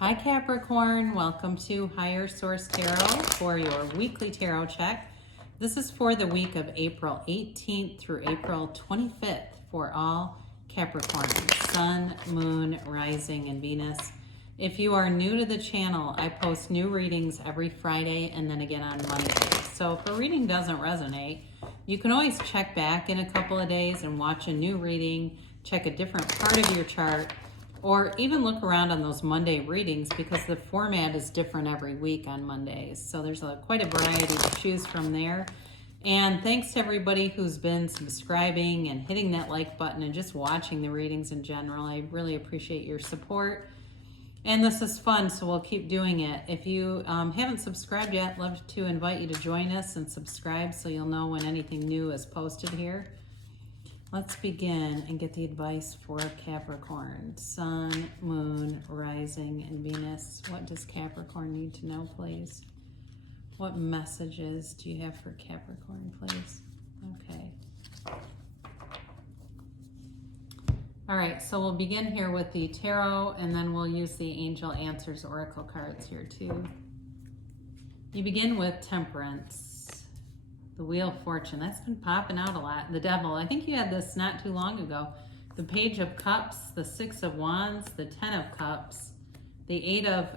Hi Capricorn, welcome to Higher Source Tarot for your weekly tarot check. This is for the week of April 18th through April 25th for all Capricorn, Sun, Moon, Rising, and Venus. If you are new to the channel, I post new readings every Friday and then again on Monday. So if a reading doesn't resonate, you can always check back in a couple of days and watch a new reading, check a different part of your chart, or even look around on those Monday readings because the format is different every week on Mondays. So there's quite a variety to choose from there. And thanks to everybody who's been subscribing and hitting that like button and just watching the readings in general. I really appreciate your support. And this is fun, so we'll keep doing it. If you haven't subscribed yet, I'd love to invite you to join us and subscribe so you'll know when anything new is posted here. Let's begin and get the advice for Capricorn. Sun, Moon, Rising, and Venus. What does Capricorn need to know, please? What messages do you have for Capricorn, please? Okay. All right, so we'll begin here with the tarot, and then we'll use the Angel Answers Oracle cards here too. You begin with Temperance. The Wheel of Fortune, that's been popping out a lot. The Devil, I think you had this not too long ago. The Page of Cups, the Six of Wands, the Ten of Cups, the Eight of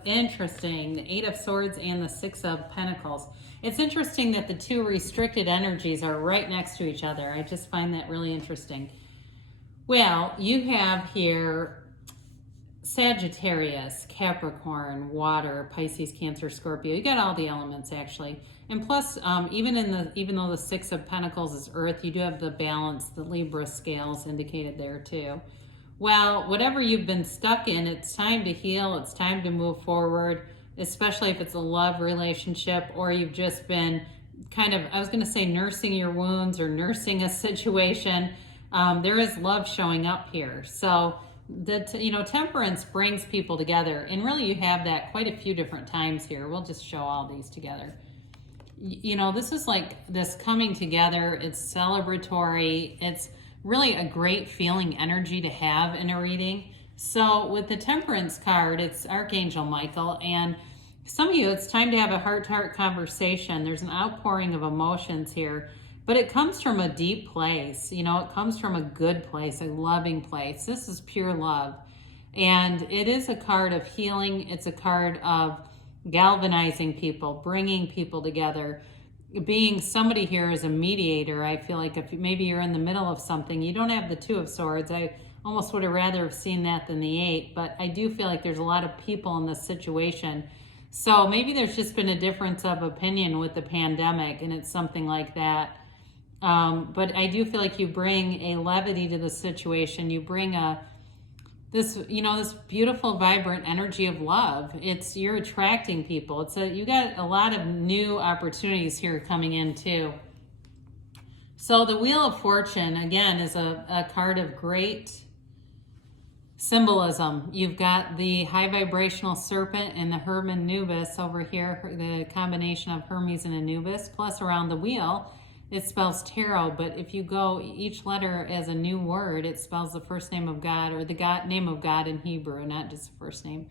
Swords, and the Six of Pentacles. It's interesting that the two restricted energies are right next to each other. I just find that really interesting. Well, you have here Sagittarius, Capricorn, Water, Pisces, Cancer, Scorpio. You got all the elements actually. And plus, even though the Six of Pentacles is Earth, you do have the balance, the Libra scales indicated there too. Well, whatever you've been stuck in, it's time to heal. It's time to move forward, especially if it's a love relationship or you've just been kind of, I was going to say nursing your wounds or nursing a situation. There is love showing up here. So Temperance brings people together, and really you have that quite a few different times here. We'll just show all these together. This is like this coming together. It's celebratory. It's really a great feeling energy to have in a reading. So with the Temperance card, it's Archangel Michael, and some of you, it's time to have a heart-to-heart conversation. There's an outpouring of emotions here, but it comes from a deep place. It comes from a good place, a loving place. This is pure love. And it is a card of healing. It's a card of galvanizing people, bringing people together, being somebody here as a mediator. I feel like if maybe you're in the middle of something, you don't have the Two of Swords. I almost would have rather have seen that than the Eight, but I do feel like there's a lot of people in this situation. So maybe there's just been a difference of opinion with the pandemic, and it's something like that. But I do feel like you bring a levity to the situation. You bring this beautiful, vibrant energy of love. You're attracting people. You got a lot of new opportunities here coming in too. So the Wheel of Fortune, again, is a card of great symbolism. You've got the high vibrational serpent and the Herman Anubis over here, the combination of Hermes and Anubis, plus around the wheel, it spells tarot, but if you go each letter as a new word, it spells the first name of God or the name of God in Hebrew, not just the first name.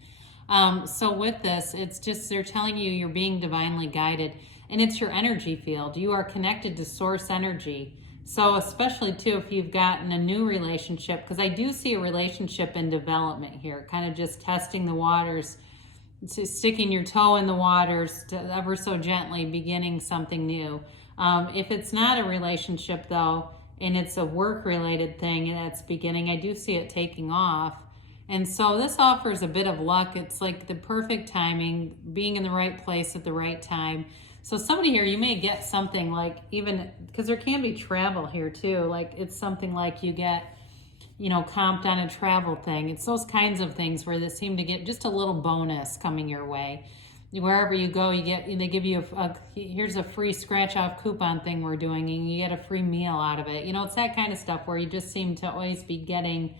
So with this, it's just they're telling you you're being divinely guided, and it's your energy field. You are connected to source energy. So especially too if you've gotten a new relationship, because I do see a relationship in development here, kind of just testing the waters, sticking your toe in the waters ever so gently, beginning something new. If it's not a relationship though, and it's a work-related thing that's beginning, I do see it taking off. And so this offers a bit of luck. It's like the perfect timing, being in the right place at the right time. So somebody here, you may get something like, even, because there can be travel here too, like it's something like you get, comped on a travel thing. It's those kinds of things where they seem to get just a little bonus coming your way. Wherever you go, they give you here's a free scratch off coupon thing we're doing, and you get a free meal out of it. It's that kind of stuff where you just seem to always be getting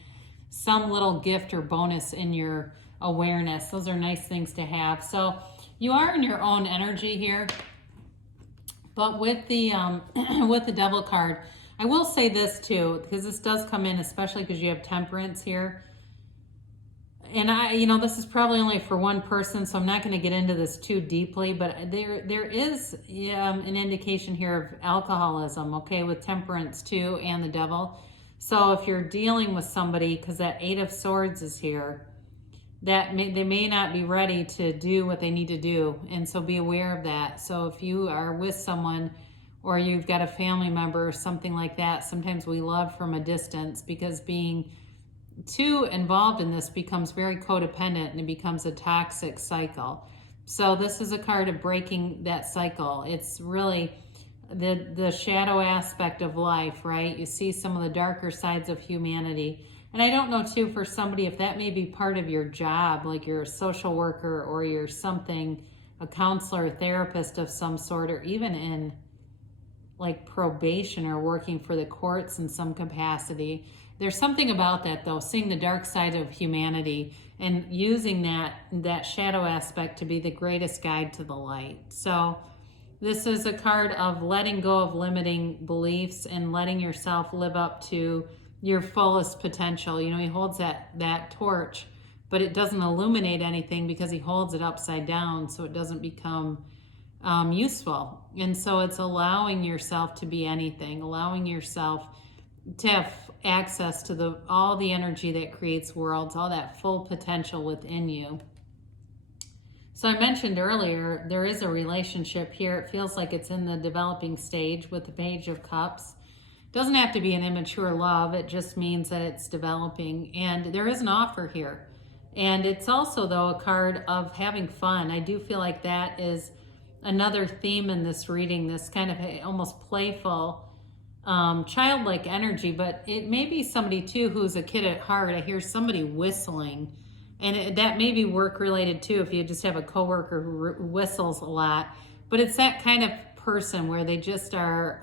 some little gift or bonus in your awareness. Those are nice things to have. So you are in your own energy here, but with the with the Devil card, I will say this too, because this does come in, especially because you have Temperance here. and this is probably only for one person, so I'm not going to get into this too deeply, but there is an indication here of alcoholism, okay, with temperance too, and the devil. So if you're dealing with somebody, because that Eight of Swords is here, they may not be ready to do what they need to do, and so be aware of that. So if you are with someone, or you've got a family member or something like that, sometimes we love from a distance, because being too involved in this becomes very codependent and it becomes a toxic cycle. So this is a card of breaking that cycle. It's really the shadow aspect of life, right? You see some of the darker sides of humanity. And I don't know too, for somebody, if that may be part of your job, like you're a social worker or you're something, a counselor, a therapist of some sort, or even in like probation or working for the courts in some capacity. There's something about that though, seeing the dark side of humanity and using that shadow aspect to be the greatest guide to the light. So this is a card of letting go of limiting beliefs and letting yourself live up to your fullest potential. He holds that torch, but it doesn't illuminate anything because he holds it upside down, so it doesn't become useful. And so it's allowing yourself to be anything, allowing yourself to have access to all the energy that creates worlds, all that full potential within you. So I mentioned earlier, there is a relationship here. It feels like it's in the developing stage with the Page of Cups. It doesn't have to be an immature love. It just means that it's developing, and there is an offer here. And it's also, though, a card of having fun. I do feel like that is another theme in this reading, this kind of almost playful, childlike energy, but it may be somebody too who's a kid at heart. I hear somebody whistling, and that may be work related too, if you just have a coworker who whistles a lot. But it's that kind of person where they just are,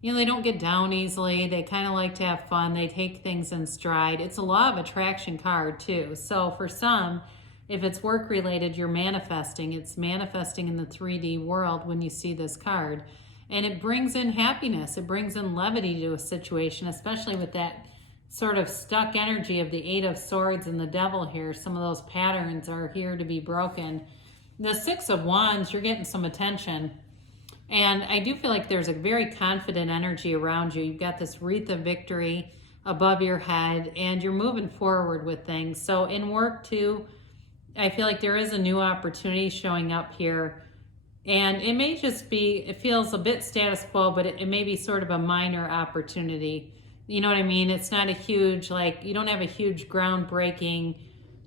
they don't get down easily. They kind of like to have fun. They take things in stride. It's a law of attraction card too. So for some, if it's work related, you're manifesting. It's manifesting in the 3D world when you see this card. And it brings in happiness. It brings in levity to a situation, especially with that sort of stuck energy of the Eight of Swords and the Devil here. Some of those patterns are here to be broken. The Six of Wands, you're getting some attention. And I do feel like there's a very confident energy around you. You've got this wreath of victory above your head, and you're moving forward with things. So in work too, I feel like there is a new opportunity showing up here. And it may just be, it feels a bit status quo, but it may be sort of a minor opportunity. You know what I mean? It's not a huge, you don't have a huge groundbreaking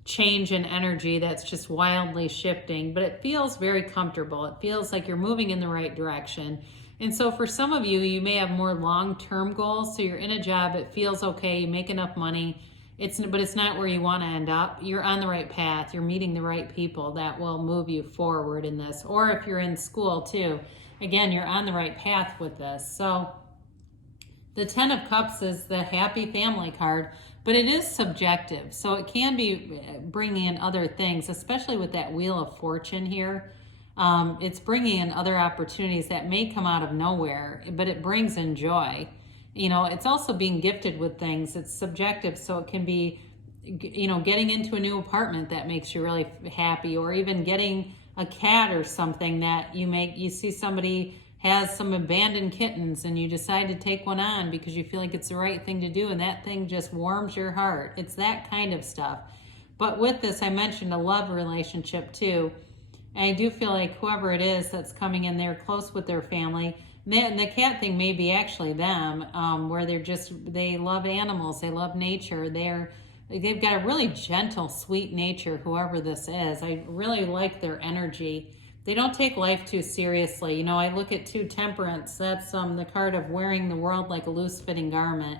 change in energy that's just wildly shifting, but it feels very comfortable. It feels like you're moving in the right direction. And so for some of you, you may have more long-term goals. So you're in a job, it feels okay, you make enough money, but it's not where you want to end up. You're on the right path. You're meeting the right people that will move you forward in this. Or if you're in school too, again, you're on the right path with this. So the Ten of Cups is the happy family card, but it is subjective. So it can be bringing in other things, especially with that Wheel of Fortune here. It's bringing in other opportunities that may come out of nowhere, but it brings in joy. It's also being gifted with things. It's subjective, so it can be, getting into a new apartment that makes you really happy, or even getting a cat or something that you see somebody has some abandoned kittens and you decide to take one on because you feel like it's the right thing to do, and that thing just warms your heart. It's that kind of stuff. But with this, I mentioned a love relationship too. And I do feel like whoever it is that's coming in there close with their family, the cat thing may be actually them, where they love animals, they love nature, they've got a really gentle, sweet nature, whoever this is. I really like their energy. They don't take life too seriously. I look at Temperance, that's the card of wearing the world like a loose-fitting garment.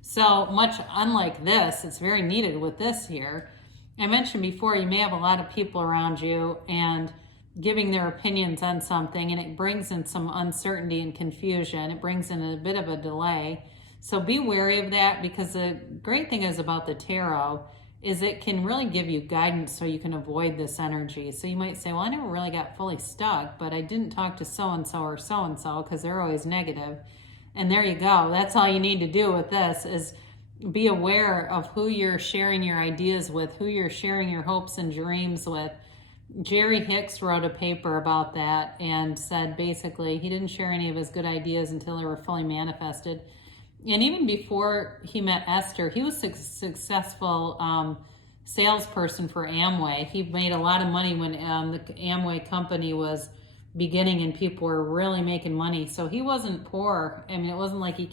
So much unlike this, it's very needed with this here. I mentioned before, you may have a lot of people around you and giving their opinions on something, and it brings in some uncertainty and confusion. It brings in a bit of a delay. So be wary of that, because the great thing is about the tarot is it can really give you guidance so you can avoid this energy. So you might say, well, I never really got fully stuck, but I didn't talk to so-and-so or so-and-so because they're always negative. And there you go. That's all you need to do with this is be aware of who you're sharing your ideas with, who you're sharing your hopes and dreams with. Jerry Hicks wrote a paper about that and said basically he didn't share any of his good ideas until they were fully manifested. And even before he met Esther, he was a successful salesperson for Amway. He made a lot of money when the Amway company was beginning and people were really making money. So he wasn't poor. I mean, it wasn't like he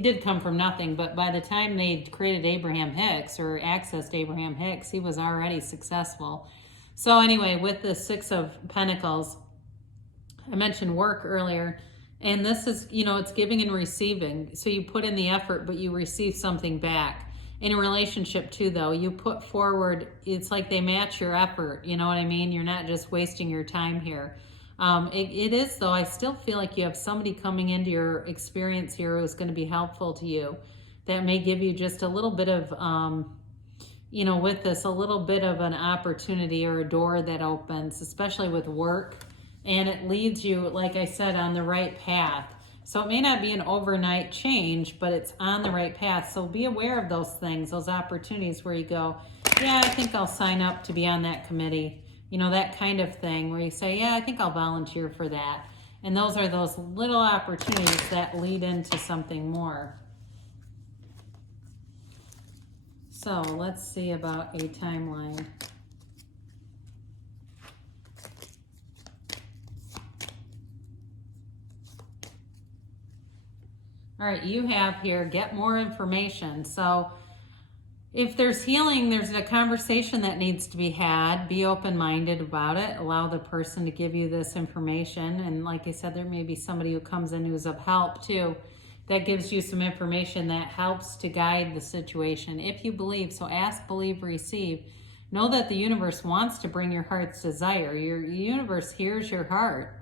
did come from nothing, but by the time they created Abraham Hicks or accessed Abraham Hicks, he was already successful. So anyway, with the Six of Pentacles, I mentioned work earlier, and this is, it's giving and receiving. So you put in the effort, but you receive something back. In a relationship too, though, you put forward, it's like they match your effort. You know what I mean? You're not just wasting your time here. It is, though, I still feel like you have somebody coming into your experience here who's going to be helpful to you. That may give you just a little bit of, with this, a little bit of an opportunity or a door that opens, especially with work. And it leads you, like I said, on the right path. So it may not be an overnight change, but it's on the right path. So be aware of those things, those opportunities where you go, yeah, I think I'll sign up to be on that committee. That kind of thing where you say, yeah, I think I'll volunteer for that. And those are those little opportunities that lead into something more. So let's see about a timeline. All right, you have here, get more information. So if there's healing, there's a conversation that needs to be had. Be open-minded about it. Allow the person to give you this information. And like I said, there may be somebody who comes in who's of help too, that gives you some information that helps to guide the situation. If you believe, so ask, believe, receive. Know that the universe wants to bring your heart's desire. Your universe hears your heart.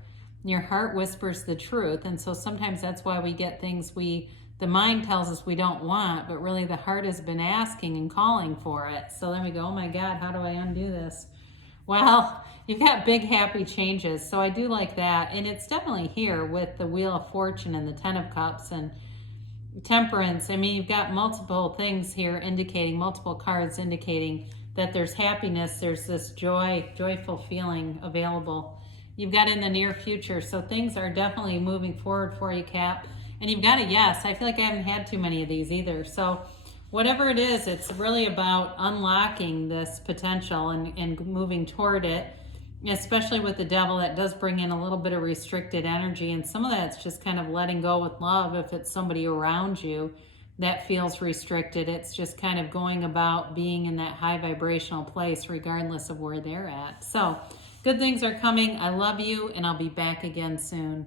Your heart whispers the truth. And so sometimes that's why we get things the mind tells us we don't want, but really the heart has been asking and calling for it. So then we go, oh my God, how do I undo this? Well, you've got big happy changes. So I do like that. And it's definitely here with the Wheel of Fortune and the Ten of Cups and Temperance. I mean, you've got multiple things here indicating, multiple cards indicating that there's happiness. There's this joyful feeling available. You've got in the near future. So things are definitely moving forward for you, Cap. And you've got a yes. I feel like I haven't had too many of these either. So whatever it is, it's really about unlocking this potential and moving toward it, especially with the Devil. That does bring in a little bit of restricted energy. And some of that's just kind of letting go with love if it's somebody around you that feels restricted. It's just kind of going about being in that high vibrational place regardless of where they're at. So good things are coming. I love you, and I'll be back again soon.